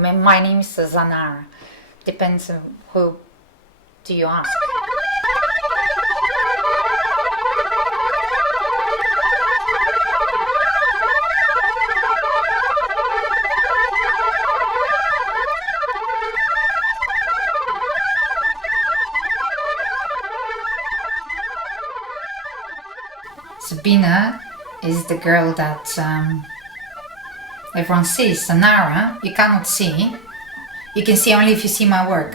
mean, my name is Zanara. Depends on who do you ask. Sabina is the girl that everyone sees. Zanara, you cannot see. You can see only if you see my work.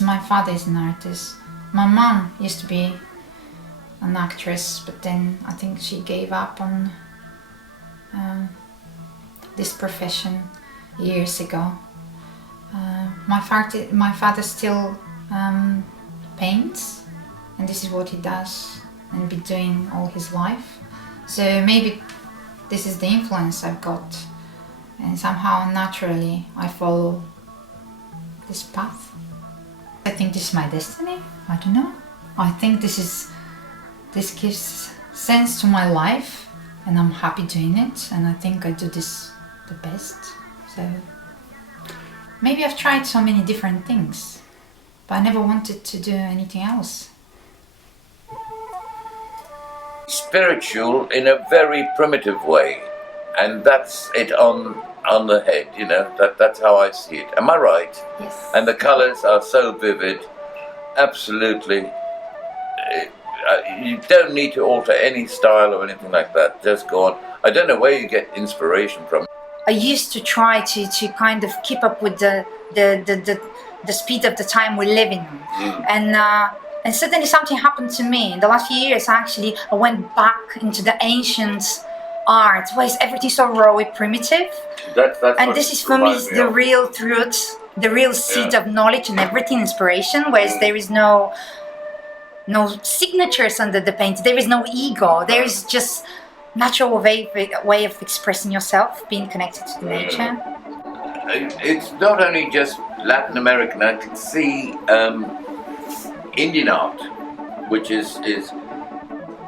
My father is an artist. My mom used to be an actress, but then I think she gave up on this profession years ago. My father still paints, and this is what he does and been doing all his life. So maybe this is the influence I've got, and somehow naturally I follow this path. I think this is my destiny. I don't know. I think this gives sense to my life, and I'm happy doing it, and I think I do this the best. So maybe I've tried so many different things, but I never wanted to do anything else. Spiritual in a very primitive way, and that's it on the head, you know, that's how I see it. Am I right? Yes. And the colours are so vivid, absolutely. You don't need to alter any style or anything like that, just go on. I don't know where you get inspiration from. I used to try to kind of keep up with the speed of the time we're living in. And suddenly something happened to me. In the last few years, actually, I went back into the ancient art, where everything so raw, primitive. That's and this is for me the real truth, the real seed of knowledge and everything, inspiration, whereas there is no signatures under the paint, there is no ego, there is just natural way of expressing yourself, being connected to the nature. It's not only just Latin American, I can see Indian art, which is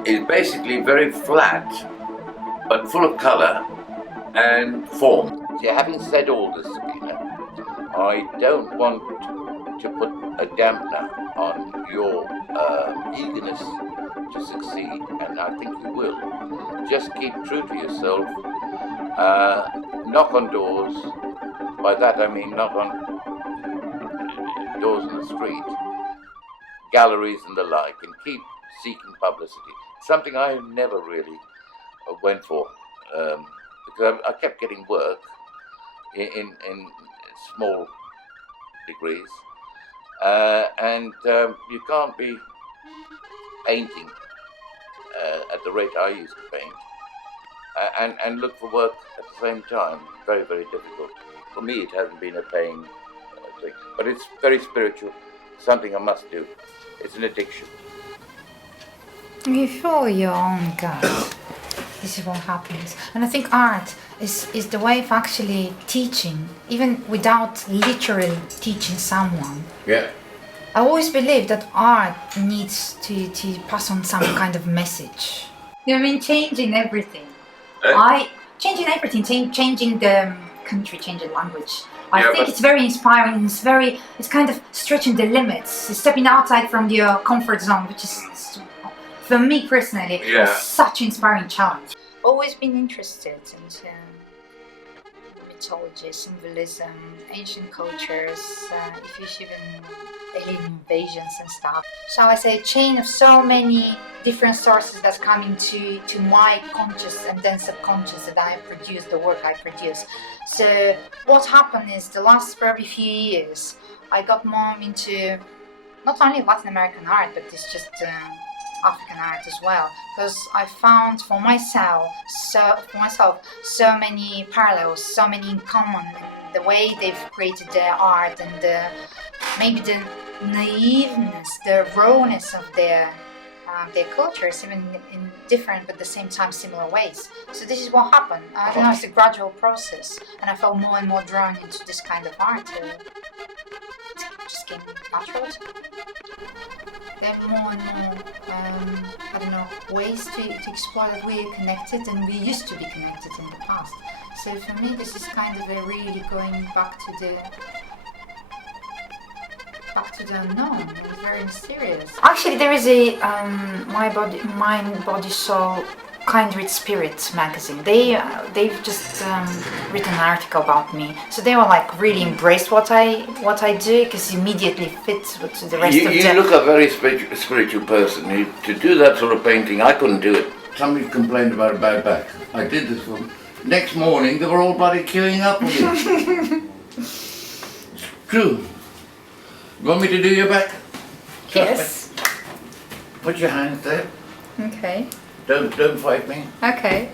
basically very flat, but full of colour and form. See, having said all this, Sabina, I don't want to put a dampener on your eagerness to succeed, and I think you will. Just keep true to yourself. Knock on doors. By that I mean knock on doors in the street, galleries and the like, and keep seeking publicity. Something I never really went for, because I kept getting work in small degrees, and you can't be painting at the rate I used to paint, and look for work at the same time. Very, very difficult. For me, it hasn't been a paying thing, but it's very spiritual, something I must do. It's an addiction. You follow your own gut. This is what happens. And I think art is the way of actually teaching, even without literally teaching someone. Yeah. I always believe that art needs to pass on some kind of message. You know what I mean? Changing everything. Changing everything, changing the country, changing language. I Yeah, think but- it's very inspiring. It's kind of stretching the limits, it's stepping outside from your comfort zone, which is, for me personally, Yeah. such an inspiring challenge. Always been interested in mythology, symbolism, ancient cultures, if you even alien invasions and stuff. Shall I say, a chain of so many different sources that's coming to my conscious and then subconscious that I produce the work I produce. So what happened is the last probably few years I got more into not only Latin American art, but it's just African art as well, because I found for myself so many parallels, so many in common in the way they've created their art and maybe the naiveness, the rawness of their cultures, even in different but at the same time similar ways. So this is what happened. I don't know, it's a gradual process, and I felt more and more drawn into this kind of art. It just came natural to me. There are more and more, I don't know, ways to explore that we are connected and we used to be connected in the past. So for me, this is kind of a really going back to the unknown. It's very mysterious. Actually, there is a Mind, Body, Soul, Kindred Spirit magazine. They've just written an article about me. So they were like really embraced what I do, because immediately fits with the rest of the. You look a very spiritual person. To do that sort of painting, I couldn't do it. Somebody complained about a bad back. I did this one. Next morning, they were all bloody queuing up with it. It's true. You want me to do your back? Yes. Put your hands there. Okay. Don't fight me. Okay.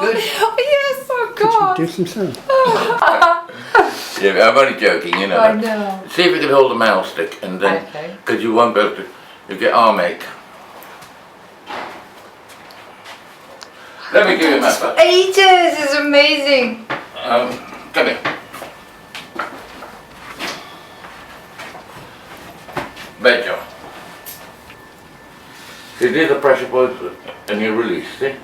Good. Yes, oh God. Do some sound. Yeah, I'm only joking, you know. I know. See if you can hold a mouse stick, and then, Okay. because you won't be able to, you get arm ache. Let me give you a massage. Ages is amazing. Come here. Bed job. You did the pressure points and you release, see?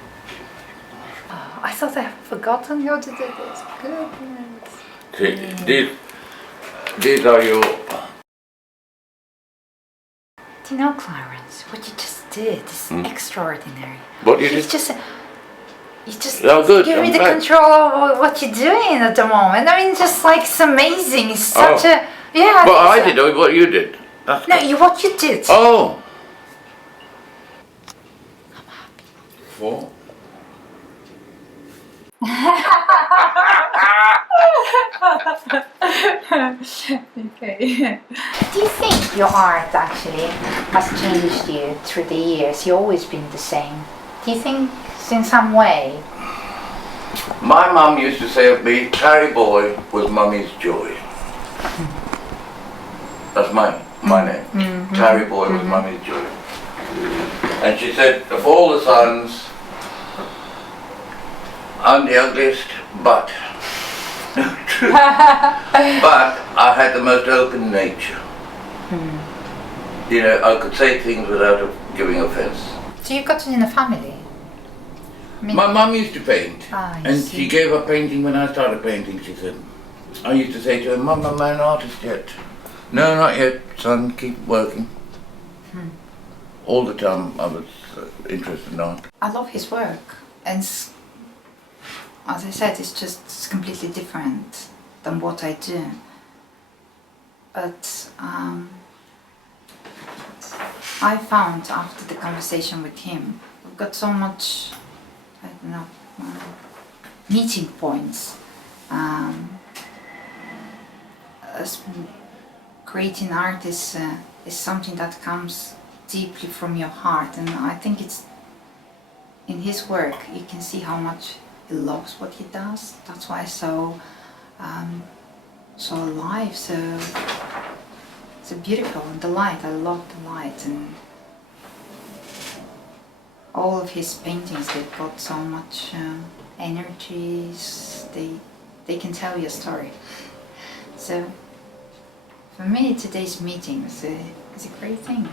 Oh, I thought I had forgotten how to do this. Goodness. See, these are your... Do you know, Clarence, what you just did is extraordinary. What you You did? just Oh, good, give me I'm the glad. control of what you're doing at the moment. I mean, just like it's amazing. It's such Oh. a yeah. Well, I think did what you did. That's No, good. what you did. Oh! 4. Okay. Do you think your art actually has changed you through the years? You've always been the same. Do you think in some way? My mum used to say of me, Carrie Boy was mummy's joy. That's my name. Carrie Boy was mummy's joy. And she said, of all the sons, I'm the ugliest, but but I had the most open nature. You know, I could say things without giving offense. So you got it in a family? I mean, My mum used to paint, I and see. she gave up painting when I started painting, she said. I used to say to her, Mum, am I an artist yet? No, not yet, son, keep working. All the time I was interested in art. I love his work, and as I said, it's completely different than what I do. But I found after the conversation with him, we've got so much, I don't know, meeting points. As creating art is something that comes deeply from your heart, and I think it's in his work you can see how much he loves what he does. That's why it's so alive, so beautiful. And the light, I love the light, and all of his paintings, they've got so much energies. They can tell you a story. So for me, today's meeting was a great thing.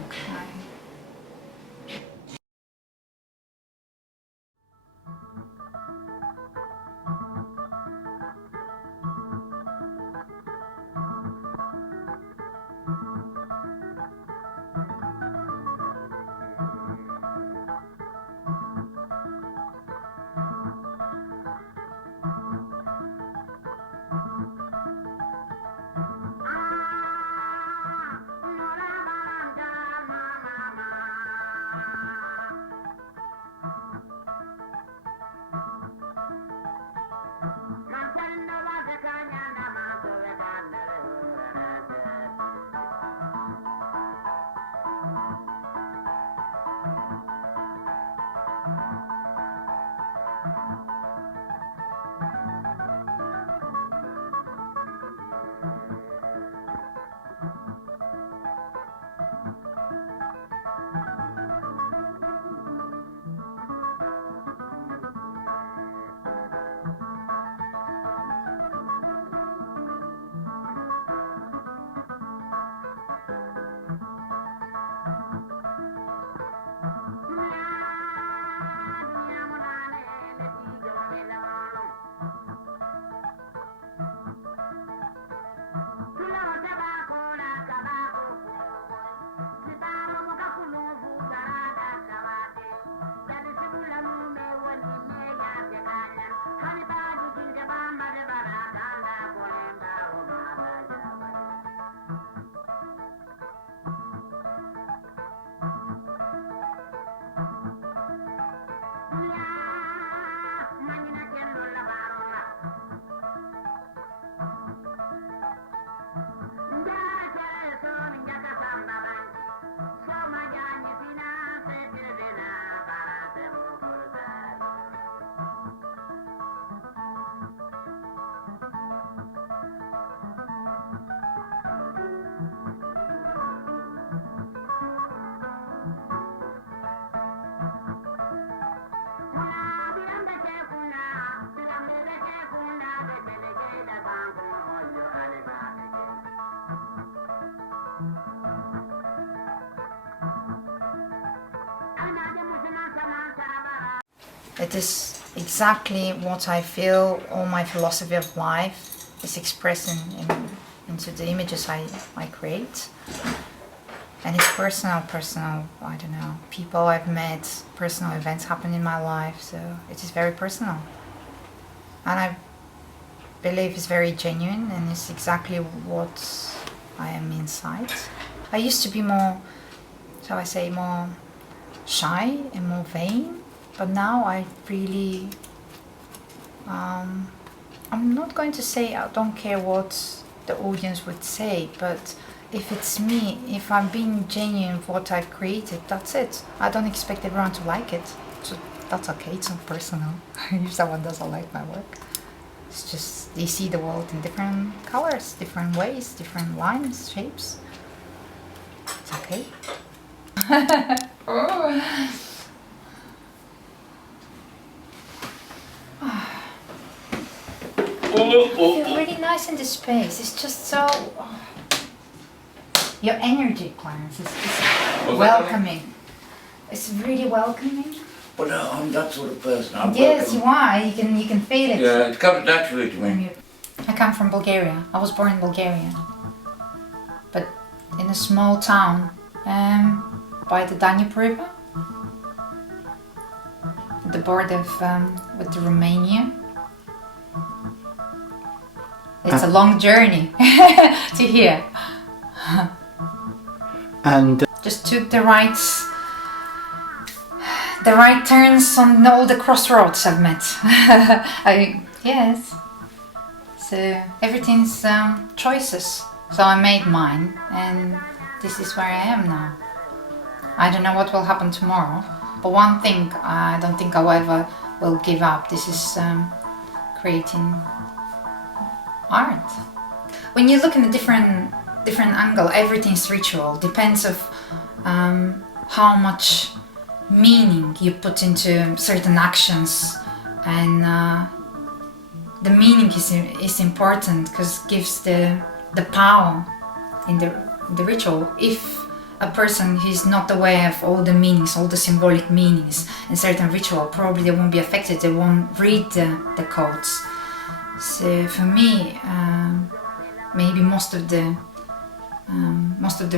It is exactly what I feel. All my philosophy of life is expressing into the images I create. And it's personal, I don't know, people I've met, personal events happen in my life, so it is very personal. And I believe it's very genuine and it's exactly what I am inside. I used to be more, shall I say, more shy and more vain, but now I really, I'm not going to say I don't care what the audience would say, but if it's me, if I'm being genuine with what I've created, that's it. I don't expect everyone to like it. So that's okay, it's not personal. If someone doesn't like my work, it's just they see the world in different colors, different ways, different lines, shapes. It's okay. I feel really nice in this space. It's just so... Your energy, Clarence, is just welcoming. It's really welcoming. Well, no, I'm that sort of person. I'm Yes, welcome. you are. You can feel it. Yeah, it comes naturally to me. I come from Bulgaria. I was born in Bulgaria, but in a small town by the Danube River, at the border of, with the Romania. It's a long journey to here. And Just took the right turns on all the crossroads I've met. Yes. So everything's choices. So I made mine, and this is where I am now. I don't know what will happen tomorrow, but one thing I don't think I ever will give up. This is creating art. When you look in a different angle, everything's ritual. Depends of how much meaning you put into certain actions, and the meaning is important because gives the power in the ritual. If a person who is not aware of all the meanings, all the symbolic meanings in certain ritual, probably they won't be affected. They won't read the codes. So for me, maybe most of the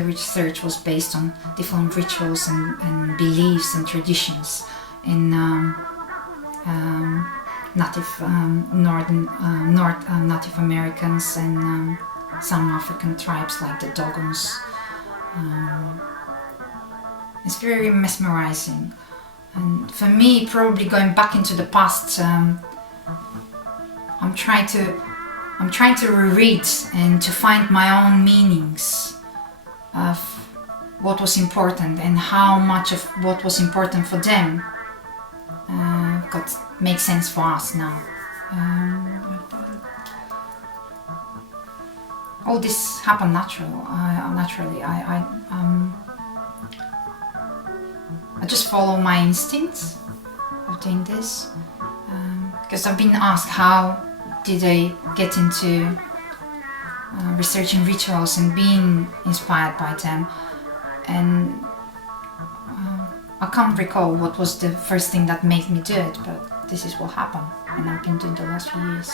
research was based on different rituals and beliefs and traditions in Native Native Americans and some African tribes like the Dogons. It's very mesmerizing, and for me, probably going back into the past, I'm trying to reread and to find my own meanings of what was important and how much of what was important for them makes sense for us now. All this happened naturally. I just follow my instincts of doing this because I've been asked how did I get into researching rituals and being inspired by them, and I can't recall what was the first thing that made me do it, but this is what happened, and I've been doing the last few years.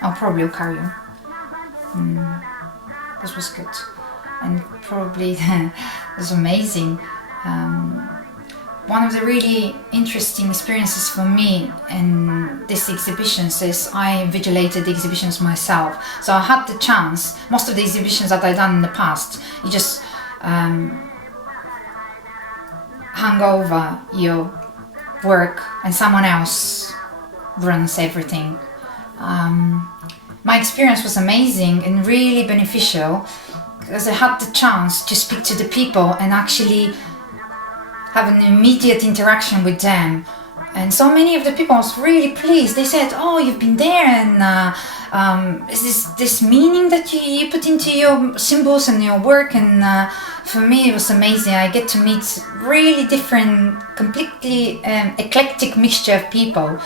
I'll probably carry on. This was good, and probably it was amazing. One of the really interesting experiences for me in this exhibitions is I invigilated the exhibitions myself. So I had the chance, most of the exhibitions that I've done in the past, you just hang over your work and someone else runs everything. My experience was amazing and really beneficial because I had the chance to speak to the people and actually have an immediate interaction with them. And so many of the people was really pleased. They said, "Oh, you've been there, and is this meaning that you put into your symbols and your work?" And for me, it was amazing. I get to meet really different, completely eclectic mixture of people.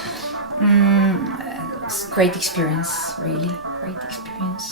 It's a great experience, really great experience.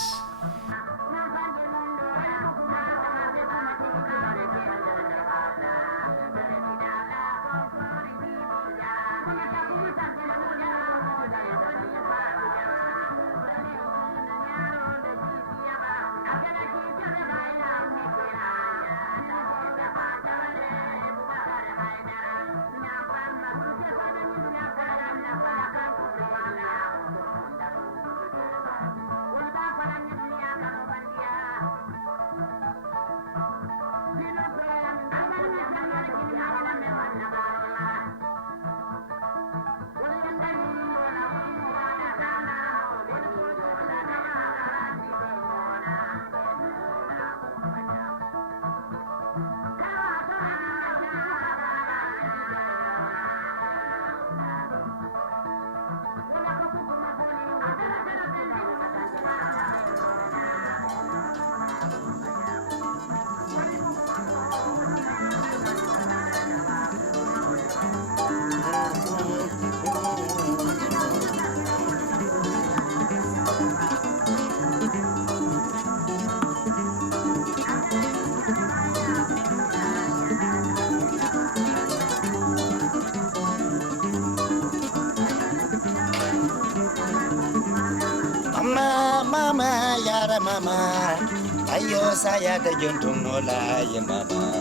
para mama, ayo saya de juntung nola ye mama.